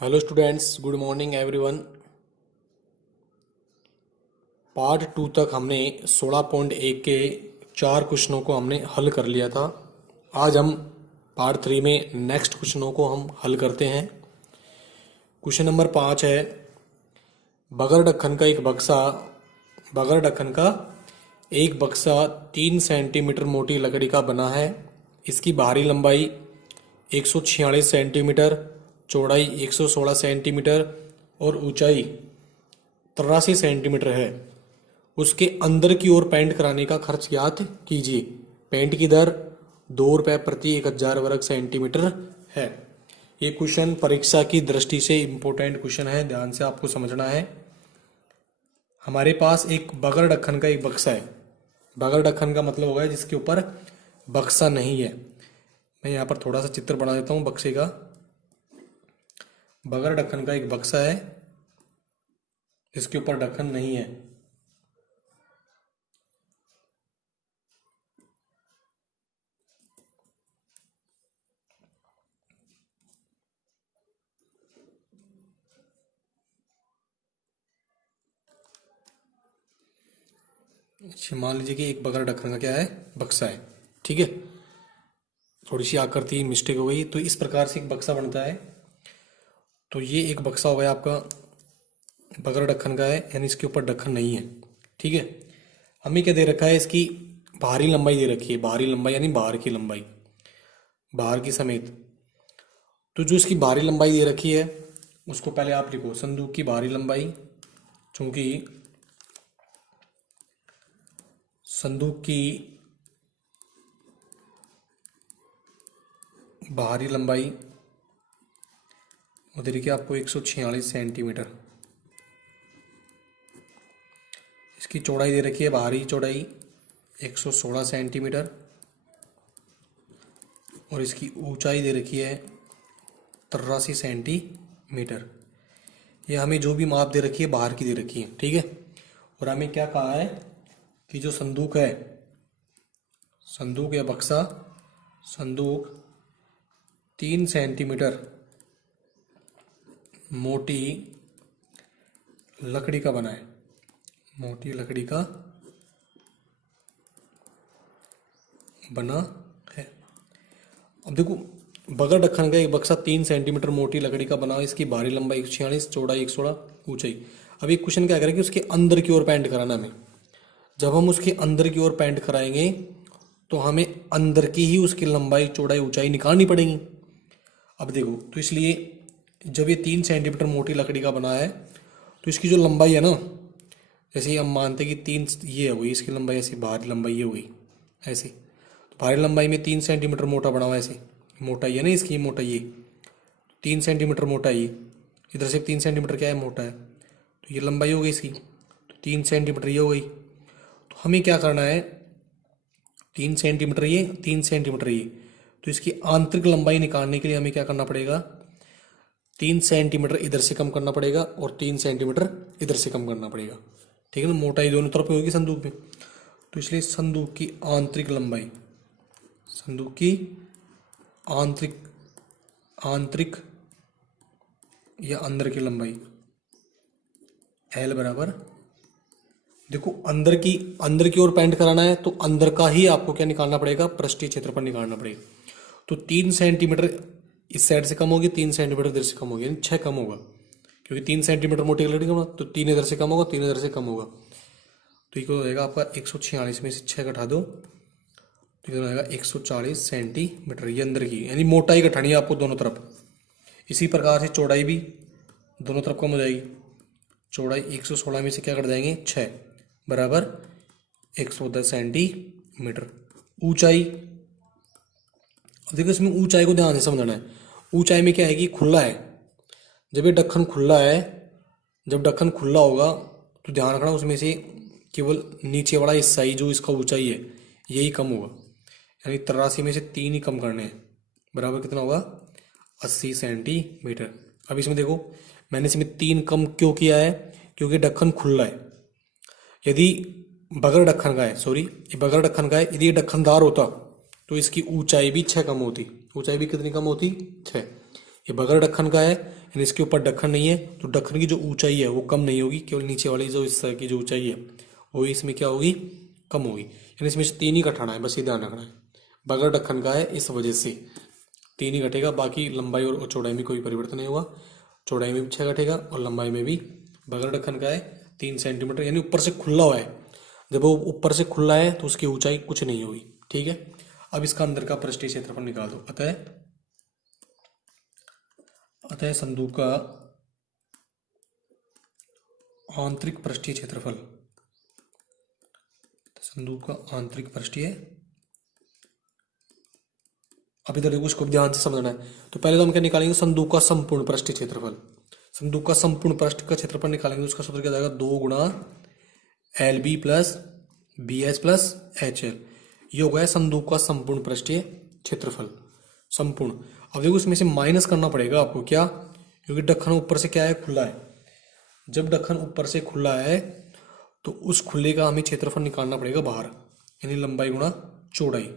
Hello students, good morning everyone. Part 2 तक हमने 16.1 के 4 क्वेश्चनों को हमने हल कर लिया था। आज हम पार्ट 3 में नेक्स्ट क्वेश्चनों को हम हल करते हैं। क्वेश्चन नंबर 5 है, बगर ढक्कन का एक बक्सा बगर ढक्कन का एक बक्सा 3 सेंटीमीटर मोटी लकड़ी का बना है। इसकी बाहरी लंबाई 146 सेंटीमीटर, चौड़ाई 116 सेंटीमीटर और ऊंचाई 83 सेंटीमीटर है। उसके अंदर की ओर पेंट कराने का खर्च ज्ञात कीजिए। पेंट की दर 2 रुपये प्रति 1000 वर्ग सेंटीमीटर है। ये क्वेश्चन परीक्षा की दृष्टि से इम्पोर्टेंट क्वेश्चन है, ध्यान से आपको समझना है। हमारे पास एक बगर ढक्कन का एक बक्सा है। बगर ढक्कन का मतलब होगा जिसके ऊपर बक्सा नहीं है। मैं यहाँ पर थोड़ा सा चित्र बना देता हूँ बक्से का। बगर ढक्कन का एक बक्सा है जिसके ऊपर ढक्कन नहीं है। अच्छा, मान लीजिए कि एक बगर ढक्कन का क्या है, बक्सा है। ठीक है, थोड़ी सी आकृति मिस्टेक हो गई। तो इस प्रकार से एक बक्सा बनता है। तो ये एक बक्सा हो गया आपका, बगर ढक्कन का है, यानी इसके ऊपर ढक्कन नहीं है। ठीक है, हमें क्या दे रखा है, इसकी बाहरी लंबाई दे रखी है। बाहरी लंबाई यानी बाहर की लंबाई, बाहर की समेत। तो जो इसकी बाहरी लंबाई दे रखी है उसको पहले आप लिखो, संदूक की बाहरी लंबाई। चूंकि संदूक की बाहरी लंबाई वो दे रखी है आपको 146 सेंटीमीटर। इसकी चौड़ाई दे रखी है, बाहरी चौड़ाई 116 सेंटीमीटर और इसकी ऊंचाई दे रखी है 83 सेंटीमीटर। ये हमें जो भी माप दे रखी है बाहर की दे रखी है। ठीक है, और हमें क्या कहा है कि जो संदूक है, संदूक या बक्सा, संदूक 3 सेंटीमीटर मोटी लकड़ी का बना है। मोटी लकड़ी का बना है। अब देखो, बगर ढक्कन का एक बक्सा 3 सेंटीमीटर मोटी लकड़ी का बना है। इसकी बाहरी लंबाई 146, चौड़ाई 116, ऊंचाई। अब एक क्वेश्चन क्या करें कि उसके अंदर की ओर पेंट कराना हमें। जब हम उसके अंदर की ओर पेंट कराएंगे तो हमें अंदर की ही उसकी लंबाई, चौड़ाई, ऊंचाई निकालनी पड़ेगी। अब देखो, तो इसलिए जब ये 3 सेंटीमीटर मोटी लकड़ी का बना है तो इसकी जो लंबाई है ना, जैसे हम मानते हैं कि 3 ये हो गई इसकी लंबाई, ऐसी बाहरी लंबाई ये हो गई ऐसे। तो बाहरी लंबाई में 3 सेंटीमीटर मोटा बना हुआ है, ऐसे मोटाई है ना इसकी, मोटाई ये 3 सेंटीमीटर मोटा है। ये इधर से 3 सेंटीमीटर क्या है, मोटा है। तो ये लंबाई हो गई इसकी, तो 3 सेंटीमीटर ये हो गई। तो हमें क्या करना है, 3 सेंटीमीटर ये, 3 सेंटीमीटर ये। तो इसकी आंतरिक लंबाई निकालने के लिए हमें क्या करना पड़ेगा, 3 सेंटीमीटर इधर से कम करना पड़ेगा और 3 सेंटीमीटर इधर से कम करना पड़ेगा। ठीक है ना, मोटाई दोनों तरफ होगी संदूक में। तो इसलिए संदूक की आंतरिक लंबाई, संदूक की आंतरिक आंतरिक या अंदर की लंबाई L बराबर, देखो अंदर की ओर पेंट कराना है तो अंदर का ही आपको क्या निकालना पड़ेगा, पृष्ठीय क्षेत्रफल निकालना पड़ेगा। तो 3 सेंटीमीटर इस साइड से कम होगी, 3 सेंटीमीटर इधर से कम होगी, यानी 6 कम होगा। क्योंकि 3 सेंटीमीटर मोटी लकड़ी का, तो 3 इधर से कम होगा, 3 इधर से कम होगा। तो ये हो जाएगा आपका 146 में से 6 घटा दो तो ये हो जाएगा 140 सेंटीमीटर। ये अंदर की यानी मोटाई घटानी है आपको दोनों तरफ। इसी प्रकार से चौड़ाई भी दोनों तरफ कम हो जाएगी। चौड़ाई 116 में से क्या कर जाएंगे, 6 बराबर 110 सेंटीमीटर। ऊंचाई, देखो इसमें ऊंचाई को ध्यान से समझना है। ऊंचाई में क्या है कि खुला है, जब ये ढक्कन खुला है, जब ढक्कन खुला होगा तो ध्यान रखना उसमें से केवल नीचे वाला हिस्सा ही जो इसका ऊंचाई है यही कम होगा। यानी 83 में से 3 ही कम करने हैं, बराबर कितना होगा, 80 सेंटीमीटर। अब इसमें देखो मैंने इसमें 3 कम क्यों किया है, क्योंकि ढक्कन खुला है। यदि बगर ढक्कन का है, सॉरी ये बगर ढक्कन का है, यदि ये ढक्कनदार होता तो इसकी ऊंचाई भी 6 कम होती। ऊंचाई भी कितनी कम होती, 6। ये बगैर ढक्कन का है, यानी इसके ऊपर ढक्कन नहीं है, तो ढक्कन की जो ऊंचाई है वो कम नहीं होगी, केवल नीचे वाली जो इस तरह की जो ऊंचाई है वो इसमें क्या होगी, कम होगी। यानी इसमें से 3 ही घटाना है, बस ये ध्यान रखना है। बगैर ढक्कन का है इस वजह से 3 ही घटेगा, बाकी लंबाई और चौड़ाई में कोई परिवर्तन नहीं होगा। चौड़ाई में भी 6 घटेगा और लंबाई में भी। बगैर ढक्कन का है 3 सेंटीमीटर, यानी ऊपर से खुला हुआ है। जब वो ऊपर से खुला है तो उसकी ऊंचाई कुछ नहीं होगी, ठीक है। अब इसका अंदर का पृष्ठीय क्षेत्रफल निकाल दो। अतः संदूक का आंतरिक पृष्ठीय क्षेत्रफल, संदूक का आंतरिक पृष्ठीय। अब इधर देखो, इसको ध्यान से समझना है। तो पहले तो हम क्या निकालेंगे, संदूक का संपूर्ण पृष्ठीय क्षेत्रफल। संदूक का संपूर्ण पृष्ठ का क्षेत्रफल निकालेंगे, उसका सूत्र क्या जाएगा, 2 गुणा LB plus BH plus HL। ये हो गया संदूक का संपूर्ण पृष्ठीय क्षेत्रफल, संपूर्ण। अब देखो इसमें से माइनस करना पड़ेगा आपको, क्या, क्योंकि ढक्कन ऊपर से क्या है, खुला है। जब ढक्कन ऊपर से खुला है तो उस खुले का हमें क्षेत्रफल निकालना पड़ेगा बाहर, यानी लंबाई गुणा चौड़ाई।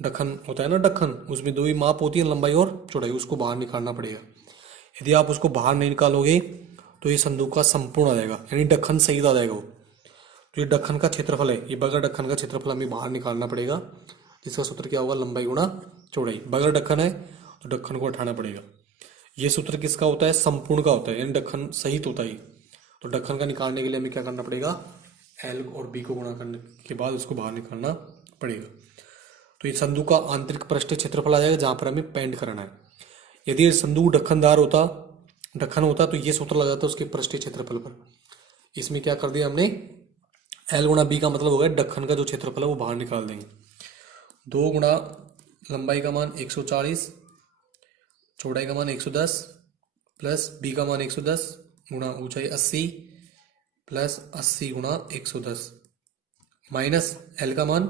ढक्कन होता है ना, ढक्कन, उसमें 2 ही माप होती है, लंबाई और चौड़ाई, उसको बाहर निकालना पड़ेगा। यदि आप उसको बाहर नहीं निकालोगे तो ये संदूक का संपूर्ण आ जाएगा, यानी ढक्कन सहित आ जाएगा वो। तो ये ढक्कन का क्षेत्रफल है, ये बगैर ढक्कन का क्षेत्रफल हमें बाहर निकालना पड़ेगा, जिसका सूत्र क्या होगा, लंबाई गुणा चौड़ाई। बगैर ढक्कन है तो ढक्कन को हटाना पड़ेगा। ये सूत्र किसका होता है, संपूर्ण का होता है, यानी ढक्कन सहित होता है। तो ढक्कन का निकालने के लिए हमें क्या करना पड़ेगा, L और B को गुणा करने के बाद उसको बाहर निकालना पड़ेगा। तो ये संदूक का आंतरिक पृष्ठीय क्षेत्रफल आ जाएगा, जहां पर हमें पेंट करना है। यदि संदूक ढक्कनदार होता, ढक्कन होता, तो ये सूत्र लगाता उसके पृष्ठीय क्षेत्रफल पर। इसमें क्या कर दिया हमने, L गुणा B का मतलब होगा ढक्कन का जो क्षेत्रफल है वो बाहर निकाल देंगे। 2 गुणा लंबाई का मान 140, चौड़ाई का मान 110 प्लस B का मान 110 गुणा ऊंचाई 80 प्लस 80 गुणा 110 माइनस L का मान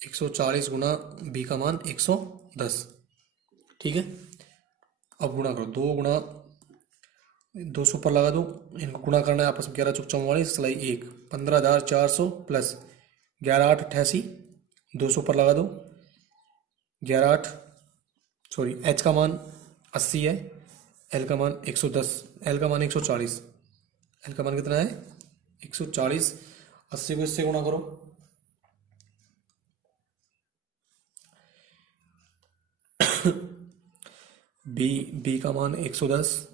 140 गुणा B का मान 110, ठीक है। अब गुणा करो, 2 गुणा 200 पर लगा दो, इनको गुणा करना है आपस में, 11 चौक 44 सिलाई 1, 15,400 प्लस 11,888, 200 पर लगा दो, 11,8 सॉरी, H का मान 80 है, L का मान 110, L का मान 140, L का मान कितना है 140, 80 को इससे गुणा करो, B का मान 110,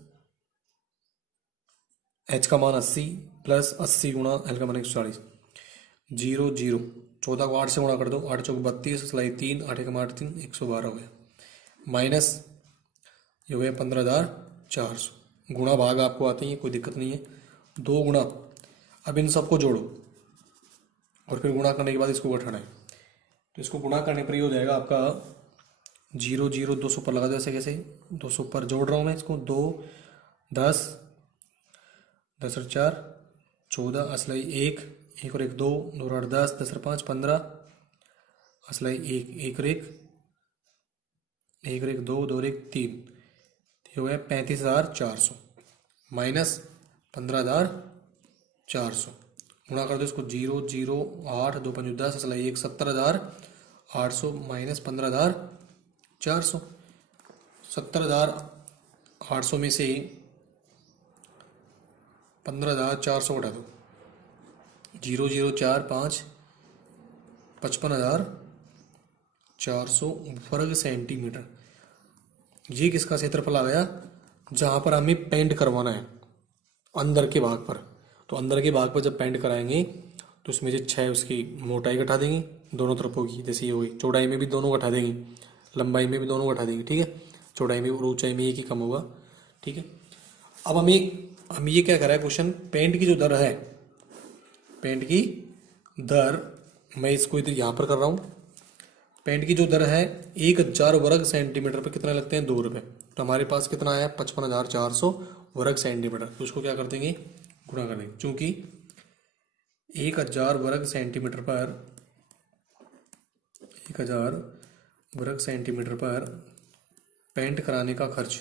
H का मान 80 प्लस 80 गुणा L का मान 140, 0 0, 14 को 8 से गुणा कर दो, 8 चौक 32 सिलाई 3, 8 एक 8 3, 112 हो गया, माइनस ये हो गया 15,400। गुणा भाग आपको आते हैं, कोई दिक्कत नहीं है। 2 गुणा, अब इन सबको जोड़ो और फिर गुणा करने के बाद इसको घटाना है। तो इसको गुणा करने पर ये हो जाएगा आपका 0 0, 200 पर लगा दो, ऐसे कैसे 200 पर जोड़ रहा हूँ मैं इसको, 2 10 10 और 4 14, असलाई 1 1 और 1 2, 2 और 8 10, 10 और 5 15, असलाई 1 1 और 1 1 और 1 2, 2 और 1 3, हो गया 35,400 माइनस 15,400। गुणा कर दो इसको, 0 0 8 2 5 10 असलाई 1, 70,800 माइनस 15,400। 70,800 में से 15,400 घटा दो, 0 0 4 5, 55,400 वर्ग सेंटीमीटर। ये किसका क्षेत्रफल आ गया, जहां पर हमें पेंट करवाना है अंदर के भाग पर। तो अंदर के भाग पर जब पेंट कराएंगे तो उसमें से 6 उसकी मोटाई घटा देंगे दोनों तरफों की, जैसे ये हुई, चौड़ाई में भी दोनों घटा देंगे, लंबाई में भी दोनों घटा देंगे, ठीक है। चौड़ाई में और ऊंचाई में एक ही कम होगा, ठीक है। अब हम ये क्या कर रहा है क्वेश्चन, पेंट की जो दर है, पेंट की दर, मैं इसको इधर यहाँ पर कर रहा हूँ। पेंट की जो दर है 1,000 वर्ग सेंटीमीटर पे कितना लगते हैं, 2 रुपये। तो हमारे पास कितना आया 55,400 वर्ग सेंटीमीटर। तो उसको क्या कर देंगे, गुणा कर देंगे, चूंकि 1,000 वर्ग सेंटीमीटर पर 1,000 वर्ग सेंटीमीटर पर पेंट कराने का खर्च,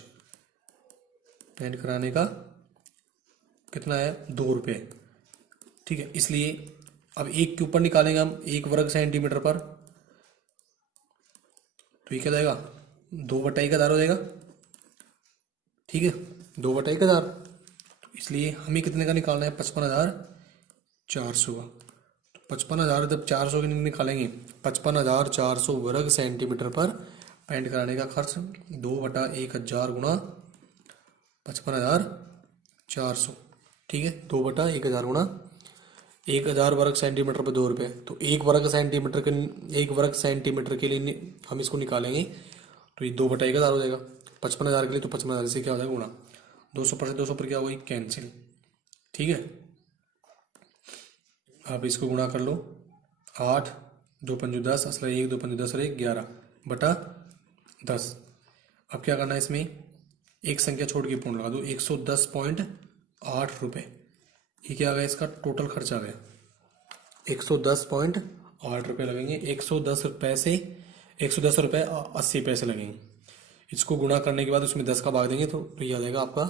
पेंट कराने का कितना है, 2 रुपये, ठीक है। इसलिए अब 1 के ऊपर निकालेंगे हम 1 वर्ग सेंटीमीटर पर, तो ये क्या जाएगा 2/1,000 हो जाएगा, ठीक है, 2/1000। इसलिए हमें कितने का निकालना है, 55,400 का। तो 55,000 जब 400 के निकालेंगे, 55,400 वर्ग सेंटीमीटर पर पेंट कराने का खर्च 2/1000 गुणा 55,400। ठीक है, 2/1000 गुणा 1,000 वर्ग सेंटीमीटर पर 2 रुपये। तो एक वर्ग सेंटीमीटर के लिए हम इसको निकालेंगे, तो ये 2/1000 हो जाएगा। 55,000 के लिए तो 55,000 से क्या हो जाएगा गुणा, 200 पर से 200 पर क्या हुआ, कैंसिल। ठीक है, आप इसको गुणा कर लो, 8 2 5 10 असला 1 2 5 10 11/10। अब क्या करना है, इसमें एक संख्या छोड़ के पूर्ण लगा दो, 110.8 रुपये। ये क्या आ गया, इसका टोटल खर्चा आ गया 110.8 रुपये लगेंगे। 110 रुपये से 110 रुपये 80 पैसे लगेंगे। इसको गुणा करने के बाद उसमें 10 का भाग देंगे तो ये आ जाएगा आपका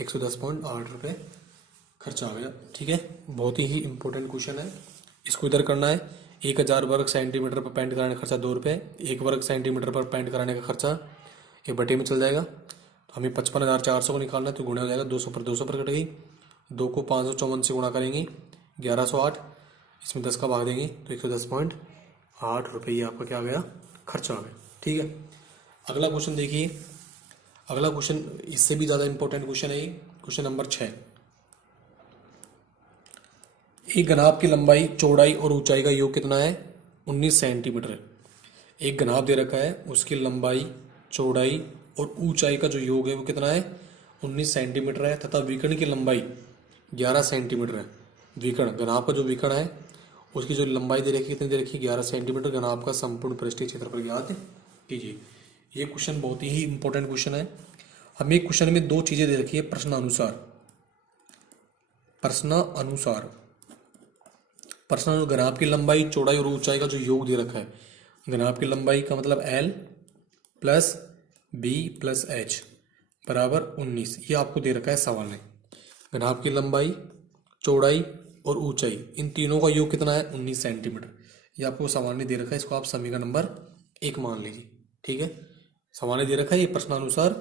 110.8 रुपये खर्चा आ गया। ठीक है, बहुत ही इंपॉर्टेंट क्वेश्चन है। इसको इधर करना है, 1,000 वर्ग सेंटीमीटर पर पेंट कराने का खर्चा 2 रुपये, 1 वर्ग सेंटीमीटर पर पेंट कराने का खर्चा ये बटे में चल जाएगा। तो हमें 55,400 को निकालना है, तो गुणा हो जाएगा, 200 पर कट गई, 2 को 554 से गुणा करेंगे 1108, इसमें 10 का भाग देंगे तो 110.8 रुपये आपका क्या आ गया, खर्चा आ गया। ठीक है, अगला क्वेश्चन देखिए। अगला क्वेश्चन इससे भी ज़्यादा इंपॉर्टेंट क्वेश्चन है, क्वेश्चन नंबर 6। एक घनाभ की लंबाई, चौड़ाई और ऊंचाई का योग कितना है, 19 सेंटीमीटर। एक घनाभ दे रखा है, उसकी लंबाई, चौड़ाई और ऊंचाई का जो योग है वो कितना है, 19 सेंटीमीटर है, तथा विकर्ण की लंबाई 11 सेंटीमीटर है। विकर्ण, घनाभ का जो विकर्ण है उसकी जो लंबाई दे रखी है कितनी दे रखी है, 11 सेंटीमीटर। घनाभ का संपूर्ण पृष्ठीय क्षेत्रफल ज्ञात कीजिए। ये क्वेश्चन बहुत ही इंपॉर्टेंट क्वेश्चन है। हमें क्वेश्चन में दो चीजें दे रखी है प्रश्नानुसार। घनाभ की लंबाई, चौड़ाई और ऊंचाई का जो योग दे रखा है, घनाभ की लंबाई का मतलब L plus B plus H बराबर 19, ये आपको दे रखा है सवाल में। घनाभ की लंबाई, चौड़ाई और ऊंचाई, इन तीनों का योग कितना है, 19 सेंटीमीटर। ये आपको सवाल में दे रखा है, इसको आप समीकरण नंबर 1 मान लीजिए। ठीक है, सवाल में दे रखा है ये प्रश्नानुसार,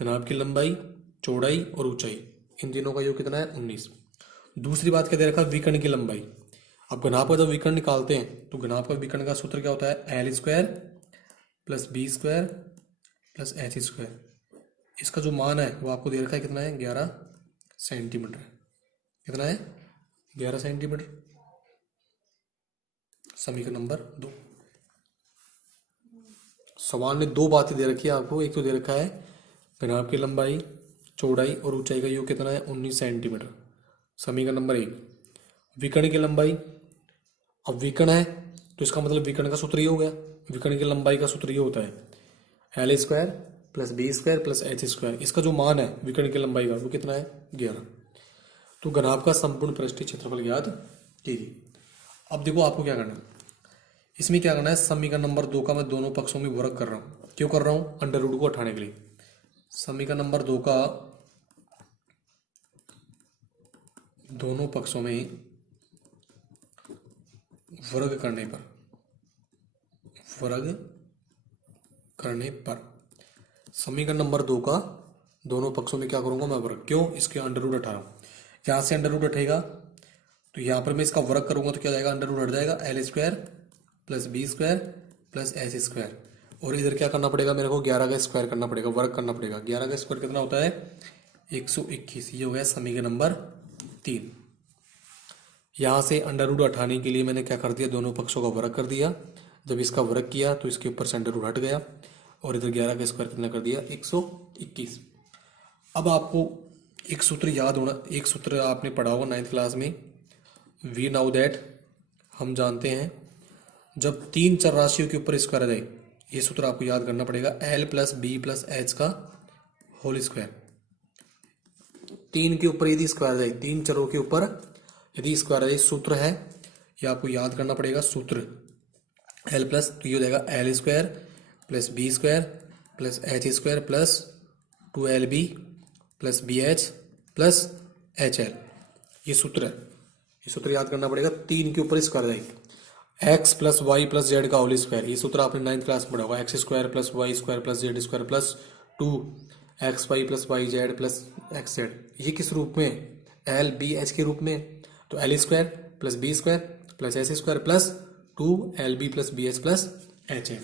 घनाभ की लंबाई, चौड़ाई और ऊंचाई, इन तीनों का योग कितना है, 19। दूसरी बात क्या दे रखा है, विकर्ण की लंबाई। अब घनाभ का जब विकर्ण निकालते हैं तो घनाभ का विकर्ण का सूत्र क्या होता है, L² plus B² plus H²। इसका जो मान है वो आपको दे रखा है कितना है, 11 सेंटीमीटर। कितना है, 11 सेंटीमीटर। समीकरण नंबर 2। सवाल में दो बातें दे रखी है आपको, एक तो दे रखा है घनाभ की लंबाई, चौड़ाई और ऊंचाई का योग कितना है, 19 सेंटीमीटर। समीकरण नंबर 1, विकर्ण की लंबाई। अब विकर्ण है तो इसका मतलब विकर्ण का सूत्र ये हो गया, विकर्ण की लंबाई का सूत्र ये होता है L² plus B² plus H²। इसका जो मान है विकर्ण की लंबाई का वो कितना है, 11। तो घनाभ का संपूर्ण पृष्ठीय क्षेत्रफल ज्ञात कीजिए। अब देखो आपको क्या करना है, इसमें क्या करना है, समीकरण नंबर 2 का मैं दोनों पक्षों में वर्ग कर रहा हूँ। क्यों कर रहा हूँ, अंडर रूट को हटाने के लिए। समीकरण नंबर 2 का दोनों पक्षों में वर्ग करने पर समीकरण नंबर 2 का दोनों पक्षों में क्या करूंगा मैं, वर्ग। क्यों, इसके अंडर रूट हटा रहा हूं। यहां से अंडर रूट हटेगा तो यहां पर मैं इसका वर्ग करूंगा तो क्या जाएगा, अंडर रूट हट जाएगा, L² plus B² plus H²। और इधर क्या करना पड़ेगा मेरे को, 11 का स्क्वायर करना पड़ेगा, वर्ग करना पड़ेगा। 11 का स्क्वायर कितना होता है, 121। ये हो गया समीकरण नंबर 3। यहाँ से अंडर रूट हटाने के लिए मैंने क्या कर दिया, दोनों पक्षों का वर्ग कर दिया। जब इसका वर्ग किया तो इसके ऊपर से अंडर रूट हट गया और इधर 11 का स्क्वायर कितना कर दिया, 121। अब आपको एक सूत्र याद होना, एक सूत्र आपने पढ़ा होगा 9th क्लास में, वी नाउ दैट। हम जानते हैं जब 3 चर राशियों के ऊपर स्क्वायर आ जाए, ये सूत्र आपको याद करना पड़ेगा, L plus B plus H का होल स्क्वायर। 3 के ऊपर यदि स्क्वायर आ जाए, 3 चरों के ऊपर यदि स्क्वायर आ जाए, सूत्र है ये आपको याद करना पड़ेगा। सूत्र L प्लस, तो ये हो जाएगा L² plus B² plus H² plus 2LB plus BH plus HL। ये सूत्र है, ये सूत्र याद करना पड़ेगा। 3 के ऊपर स्क्वायर जाएगी, x plus Y plus Z का होल स्क्वायर। ये सूत्र आपने 9th क्लास में पढ़ा होगा, x² plus Y square plus जेड स्क्वायर plus 2 X Y plus Y Z plus X Z, ये किस रूप में, एल बी एच के रूप में। तो L square plus B square plus H square plus 2 LB plus B H plus H है।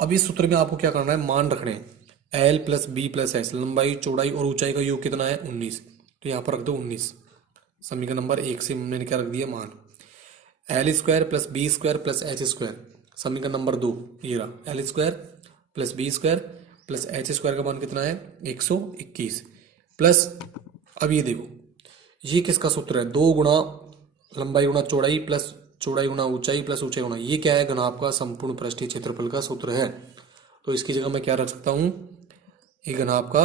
अब इस सूत्र में आपको क्या करना है, मान रखने हैं। L plus B plus H, लंबाई चौड़ाई और ऊंचाई का योग कितना है 19, तो यहाँ पर रख दो 19। समीकरण नंबर 1 से मैंने क्या रख दिया, मान L square plus B square plus H square. समीकरण नंबर 2 ये रहा, L square plus B square plus H square का मान कितना है 121 प्लस, अब ये देखो ये किसका सूत्र है, 2 गुणा लंबाई गुणा चौड़ाई प्लस चौड़ाई गुणा ऊंचाई प्लस ऊंचाई गुणा, ये क्या है, घनाभ का संपूर्ण पृष्ठीय क्षेत्रफल का सूत्र है। तो इसकी जगह मैं क्या रख सकता हूं, ये घनाभ का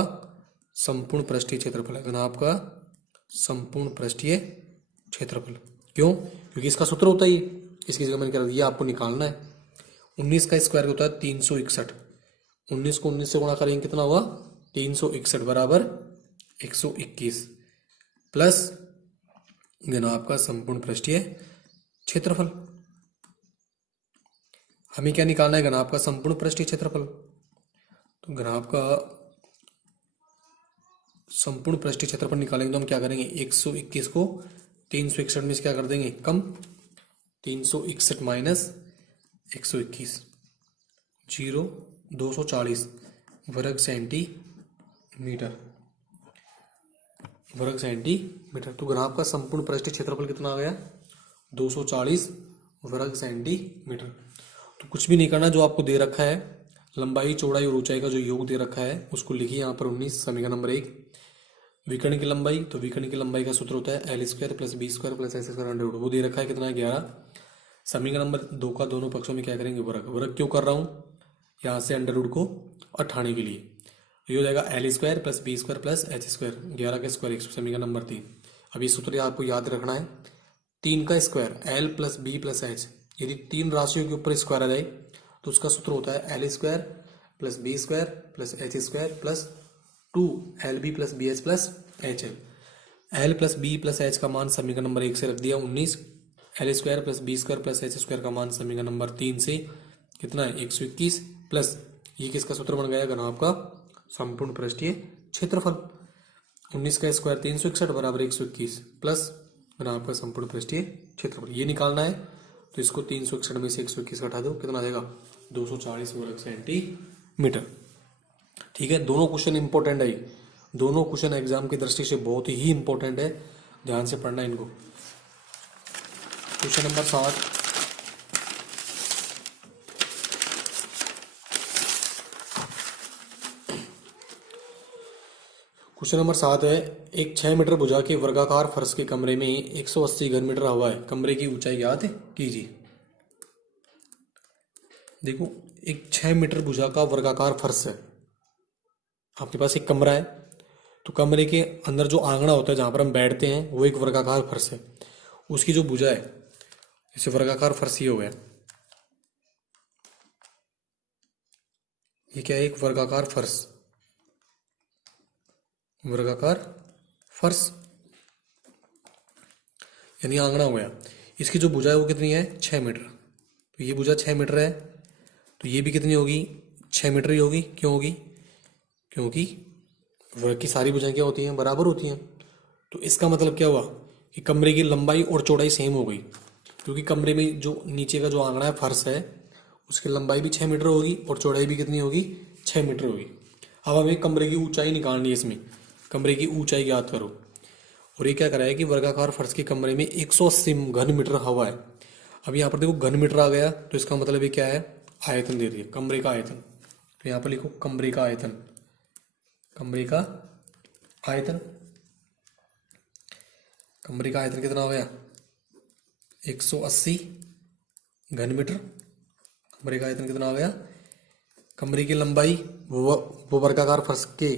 संपूर्ण पृष्ठीय क्षेत्रफल है, घनाभ का संपूर्ण पृष्ठीय क्षेत्रफल। क्यों, क्योंकि इसका सूत्र होता ही, इसकी जगह मैंने क्या रख दिया, आपको निकालना है। 19 का स्क्वायर होता है 361, 19 को 19 से गुणा करेंगे कितना हुआ 361 बराबर 121 प्लस घनाभ का संपूर्ण पृष्ठीय क्षेत्रफल। हमें क्या निकालना है, घनाभ का संपूर्ण पृष्ठीय क्षेत्रफल। तो घनाभ का संपूर्ण पृष्ठीय क्षेत्रफल निकालेंगे तो हम क्या करेंगे, 121 को 361 में से क्या कर देंगे कम, 361 माइनस 121 0 240 वर्ग सेंटीमीटर, वर्ग सेंटीमीटर। तो घनाभ का संपूर्ण पृष्ठीय क्षेत्रफल कितना आ गया 240 वर्ग सेंटीमीटर। तो कुछ भी नहीं करना, जो आपको दे रखा है लंबाई चौड़ाई और ऊंचाई का जो योग दे रखा है उसको लिखिए यहाँ पर 19। समीकरण नंबर 1 विकर्ण की लंबाई, तो विकर्ण की लंबाई का सूत्र होता है L square plus B square plus H square under root, वो दे रखा है कितना है 11। समीकरण नंबर 2 का दोनों पक्षों में क्या करेंगे वर्ग, वर्ग क्यों कर रहा हूँ, यहाँ से अंडर रूट को हटाने के लिए। ये हो जाएगा L square plus B square plus H square, 11 का स्क्वायर 100। समीकरण नंबर 3, अब ये सूत्र आपको याद रखना है, 3 का square L plus B plus H, यदि 3 राशियों के ऊपर स्क्वायर आ जाए तो उसका सूत्र होता है L square plus B square plus H square plus 2LB plus B H plus H L. L plus B plus H का मान समीकरण नंबर 1 से रख दिया 19, L square plus B square plus H square का मान समीकरण नंबर 3 से कितना है 121 प्लस ये किसका सूत्र बन गया, घनाभ का संपूर्ण पृष्ठीय क्षेत्रफल। 19 का स्क्वायर 361 बराबर 121 प्लस घनाभ का संपूर्ण पृष्ठीय क्षेत्रफल, ये निकालना है। तो इसको 361 में से 121 घटा दो, कितना आ जाएगा 240 वर्ग सेंटीमीटर। ठीक है, दोनों क्वेश्चन इंपॉर्टेंट है, दोनों क्वेश्चन एग्जाम की दृष्टि से बहुत ही इंपॉर्टेंट है, ध्यान से पढ़ना इनको। क्वेश्चन नंबर 7, क्वेश्चन नंबर 7 है, एक 6 मीटर भुजा के वर्गाकार फर्श के कमरे में 180 घन मीटर हवा है, कमरे की ऊंचाई ज्ञात कीजिए। देखो एक 6 मीटर भुजा का वर्गाकार फर्श है, आपके पास एक कमरा है, तो कमरे के अंदर जो आंगना होता है जहां पर हम बैठते हैं वो एक वर्गाकार फर्श है, उसकी जो भुजा है, जैसे वर्गाकार फर्श ये हो गया, ये क्या है एक वर्गाकार फर्श, वर्गाकार फर्श यानी आंगना हो गया। इसकी जो भुजा है वो कितनी है 6 मीटर, तो ये भुजा 6 मीटर है, तो ये भी कितनी होगी 6 मीटर ही होगी। क्यों होगी, क्योंकि वर्ग की सारी भुजाएं क्या होती हैं बराबर होती हैं। तो इसका मतलब क्या हुआ कि कमरे की लंबाई और चौड़ाई सेम हो गई, क्योंकि कमरे में जो नीचे का जो आंगना है फर्श है उसकी लंबाई भी 6 मीटर होगी और चौड़ाई भी कितनी होगी 6 मीटर होगी। अब हमें कमरे की ऊंचाई निकालनी है, इसमें कमरे की ऊंचाई ज्ञात करो। और ये क्या कराया कि वर्गाकार फर्श के कमरे में 180 घन मीटर हवा है। अब यहाँ पर देखो घन मीटर आ गया, तो इसका मतलब ये क्या है आयतन दे दिया, कमरे का आयतन। तो यहाँ पर लिखो कमरे का आयतन, कमरे का आयतन, कमरे का आयतन कितना हो गया 180 घन मीटर। कमरे का आयतन कितना हो गया, कमरे की लंबाई वो वर्गाकार फर्श के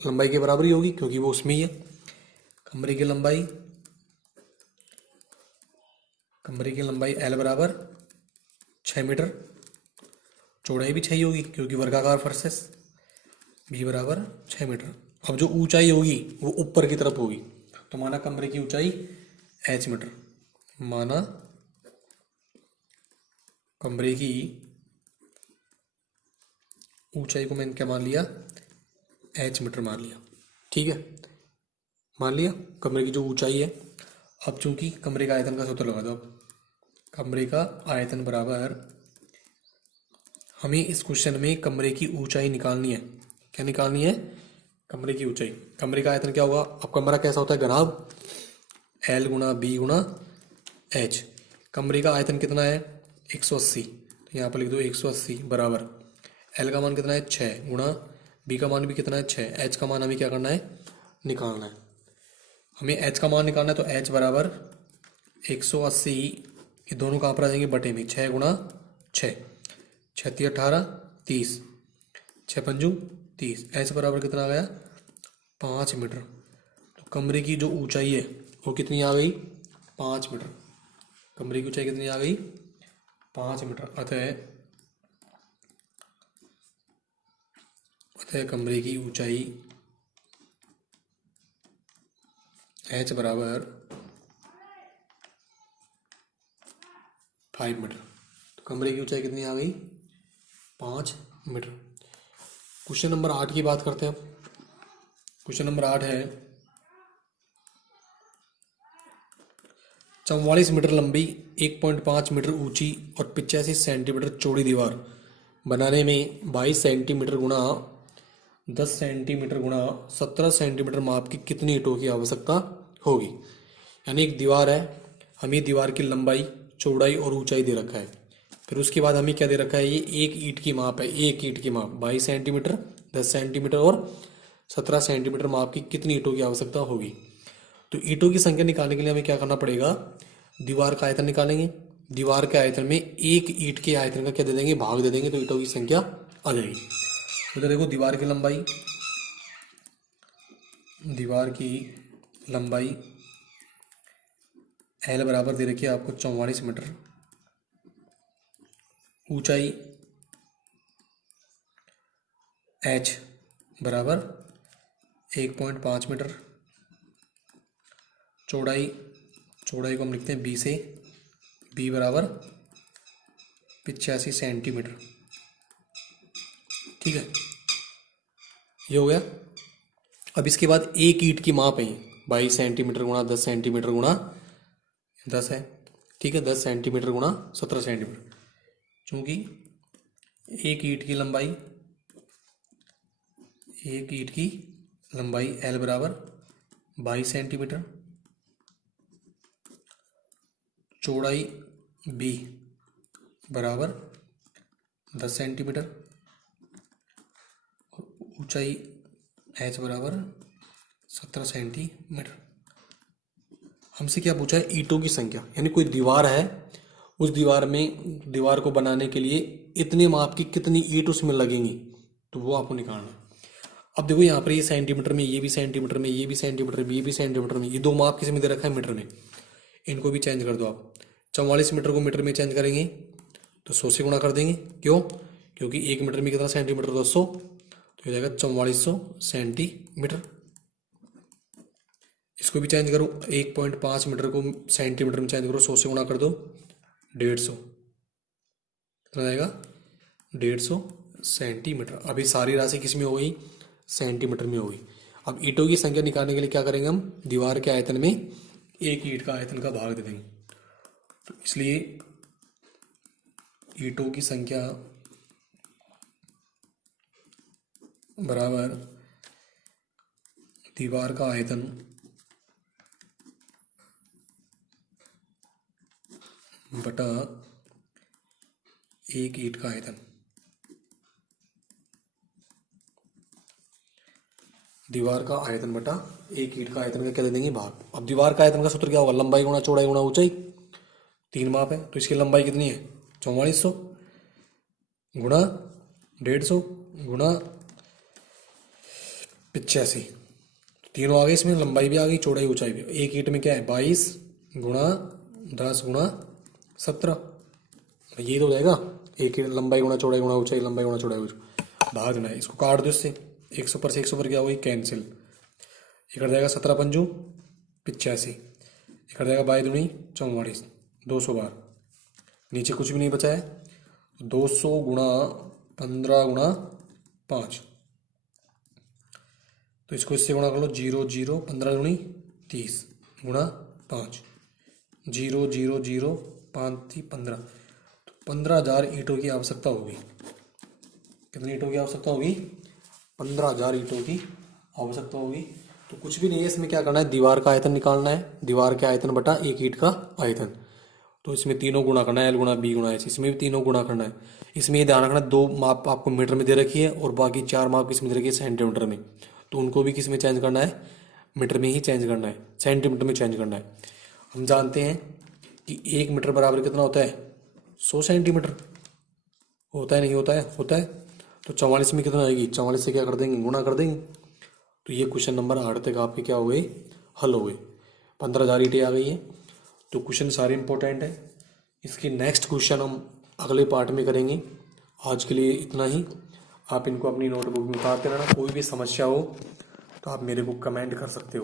लंबाई के बराबर ही होगी क्योंकि वो उसमें ही है। कमरे की लंबाई, कमरे की लंबाई L बराबर 6 मीटर, चौड़ाई भी 6 ही होगी क्योंकि वर्गाकार फर्श है, B बराबर 6 मीटर। अब जो ऊंचाई होगी वो ऊपर की तरफ होगी, तो माना कमरे की ऊंचाई H मीटर, माना कमरे की ऊंचाई को मैंने क्या मान लिया एच मीटर मान लिया। ठीक है, मान लिया कमरे की जो ऊंचाई है। अब चूंकि कमरे का आयतन का सूत्र लगा दो। अब कमरे का आयतन बराबर, हमें इस क्वेश्चन में कमरे की ऊंचाई निकालनी है। क्या निकालनी है? कमरे की ऊंचाई। कमरे का आयतन क्या होगा? अब कमरा कैसा होता है? घनाभ L गुणा बी गुणा एच। कमरे का आयतन कितना है? 180। तो यहाँ पर लिख दो 180 बराबर L का मान कितना है? 6 गुणा बी का मान भी कितना है? 6। एच का मान हमें क्या करना है? निकालना है। हमें एच का मान निकालना है, तो एच बराबर 180, ये दोनों कहाँ पर आ जाएंगे? बटे में। 6 गुणा 6, 6 18 30, 6 पंजू 30। एच बराबर कितना आ गया? 5 मीटर। तो कमरे की जो ऊंचाई है वो कितनी आ गई? 5 मीटर। कमरे की ऊंचाई कितनी आ गई? 5 मीटर। अतः कमरे की ऊंचाई एच बराबर 5 मीटर। तो कमरे की ऊंचाई कितनी आ गई? 5 मीटर। क्वेश्चन नंबर 8 की बात करते हैं। क्वेश्चन नंबर 8 है, 44 मीटर लंबी, 1.5 मीटर ऊंची और 85 सेंटीमीटर चौड़ी दीवार बनाने में 22 सेंटीमीटर गुणा 10 सेंटीमीटर गुणा 17 सेंटीमीटर माप की कितनी ईंटों की आवश्यकता होगी? यानी एक दीवार है, हमें दीवार की लंबाई, चौड़ाई और ऊंचाई दे रखा है। फिर उसके बाद हमें क्या दे रखा है? ये एक ईंट की माप है। एक ईंट की माप 22 सेंटीमीटर, 10 सेंटीमीटर और 17 सेंटीमीटर माप की कितनी ईंटों की आवश्यकता होगी? तो ईंटों की संख्या निकालने के लिए हमें क्या करना पड़ेगा? दीवार का आयतन निकालेंगे। दीवार के आयतन में एक ईंट के आयतन का क्या दे देंगे? भाग दे देंगे, तो ईंटों की संख्या आ जाएगी। तो देखो दीवार की लंबाई, एल बराबर दे रखी है आपको 44 मीटर, ऊंचाई एच बराबर 1.5 मीटर, चौड़ाई को हम लिखते हैं बी से, बी बराबर 85 सेंटीमीटर। ठीक है, ये हो गया। अब इसके बाद एक ईंट की माप है 22 सेंटीमीटर गुणा 10 सेंटीमीटर गुणा 10 है। ठीक है, 10 सेंटीमीटर गुणा 17 सेंटीमीटर। चूंकि एक ईंट की लंबाई एल बराबर 22 सेंटीमीटर, चौड़ाई बी बराबर 10 सेंटीमीटर, ऊंचाई एच बराबर 17 सेंटीमीटर। हमसे क्या पूछा है? ईंटों की संख्या। यानी कोई दीवार है, उस दीवार को बनाने के लिए इतने माप की कितनी ईंट उसमें लगेंगी, तो वो आपको निकालना है। अब देखो यहाँ पर ये सेंटीमीटर में, ये भी सेंटीमीटर में, ये भी सेंटीमीटर में, ये भी सेंटीमीटर में, ये दो माप किस में दे रखा है? मीटर में। इनको भी चेंज कर दो आप। 44 मीटर को मीटर में चेंज करेंगे तो 100 से गुणा कर देंगे। क्यों? क्योंकि एक मीटर में कितना सेंटीमीटर? 200, तो हो जाएगा 4400 सेंटीमीटर। इसको भी चेंज करो, 1.5 मीटर को सेंटीमीटर में चेंज करो, 100 से गुणा कर दो, 150। कितना जाएगा? 150 सेंटीमीटर। अभी सारी राशि किस में हो गई? सेंटीमीटर में हो गई। अब ईंटों की संख्या निकालने के लिए क्या करेंगे हम? दीवार के आयतन में एक ईंट का आयतन का भाग दे देंगे। तो इसलिए ईंटों की संख्या बराबर दीवार का आयतन बटा एक ईंट का आयतन। दीवार का आयतन बटा एक ईंट का आयतन का क्या दे देंगे? भाग। अब दीवार का आयतन का सूत्र क्या होगा? लंबाई गुणा चौड़ाई गुणा ऊंचाई। 3 माप है, तो इसकी लंबाई कितनी है? 4400 गुणा 150 गुणा 85। तीनों आ गए इसमें, लंबाई भी आ गई, चौड़ाई ऊंचाई भी। एक ईंट में क्या है? 22 गुणा 10 गुणा 17, ये तो हो जाएगा। एक ईंट लंबाई गुणा चौड़ाई गुणा ऊंचाई, लंबाई गुणा चौड़ाई ऊंचाई, भाग देना है। इसको काट दो इससे, 100 पर से 100 पर क्या हुई? कैंसिल। ये कर जाएगा 17 पंजू 85, ये कर जाएगा 22 दूनी 44, 200 बार। नीचे कुछ भी नहीं बचा है, 200 गुणा 15 गुणा 5, तो इसको इससे गुणा कर लो, 0 0 15 दूनी 30 गुणा 5, 0 0 0 5 थी 15, तो 15,000 ईंटों की आवश्यकता होगी। कितनी ईंटों की आवश्यकता होगी? 15,000 ईंटों की आवश्यकता होगी। तो कुछ भी नहीं है, इसमें क्या करना है, दीवार का आयतन निकालना है, दीवार के आयतन बटा एक ईंट का आयतन। तो इसमें तीनों गुणा करना है, L गुणा B गुणा H, इसमें भी तीनों गुणा करना है। इसमें ये ध्यान रखना, 2 माप आपको मीटर में दे रखी है और बाकी 4 माप किस में दे रखी है, सेंटीमीटर में। तो उनको भी किस में चेंज करना है, मीटर में ही चेंज करना है, सेंटीमीटर में चेंज करना है। हम जानते हैं कि 1 मीटर बराबर कितना होता है, 100 सेंटीमीटर होता है, नहीं होता है, होता है। तो 44 में कितना आएगी, 44 से क्या कर देंगे, गुणा कर देंगे। तो ये क्वेश्चन नंबर 8 तक आपके क्या हो गए, हल हो गए। 15,000 ईंटें आ गई है। तो क्वेश्चन सारे इंपॉर्टेंट है। इसकी नेक्स्ट क्वेश्चन हम अगले पार्ट में करेंगे। आज के लिए इतना ही। आप इनको अपनी नोटबुक में उतारते रहना। कोई भी समस्या हो तो आप मेरे को कमेंट कर सकते हो।